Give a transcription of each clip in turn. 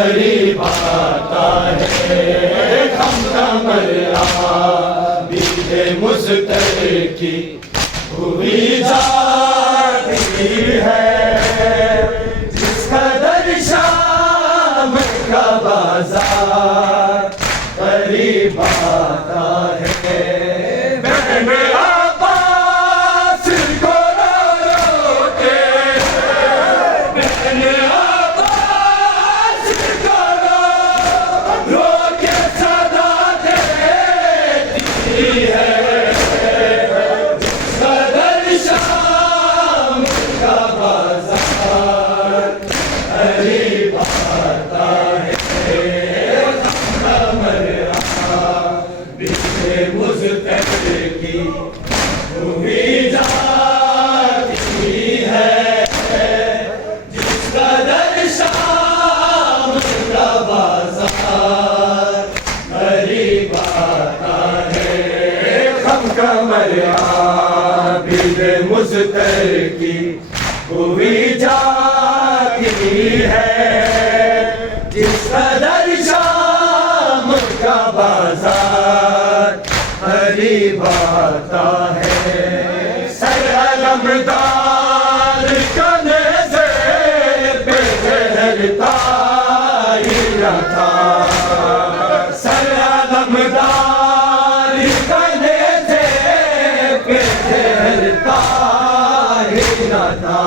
करीब आता है। हम कमर आबिद मुज़्तर की हुई जाती है, जिसका दर शाम का बाजार करीब आता है। बहन अब्बास को रो रो के, बहन अब्बास को रो रो के सदा देती है, जिसका दर शाम का बाजार करीब आता है। मुज़्तर की हुई जाती है, जिसका दर शाम का बाजार करीब आता है। हम कमर आबिद मुज़्तर की हुई जाती है, जिसका दर शाम का बाजार करीब आता है। सर अलमदार कने से बेहरता ही न था, सर अलमदार कने से बेहरता ही न था।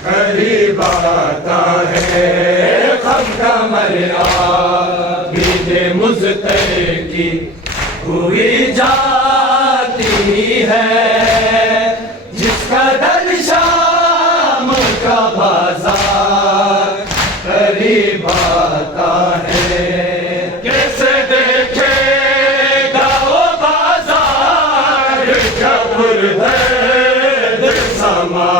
करीब आता है। हम कमर आबिद मुज़्तर की हुई जाती है, जिसका दर शाम का बाजार करीब आता है। कैसे देखेगा वो बाजार जब दर्द समा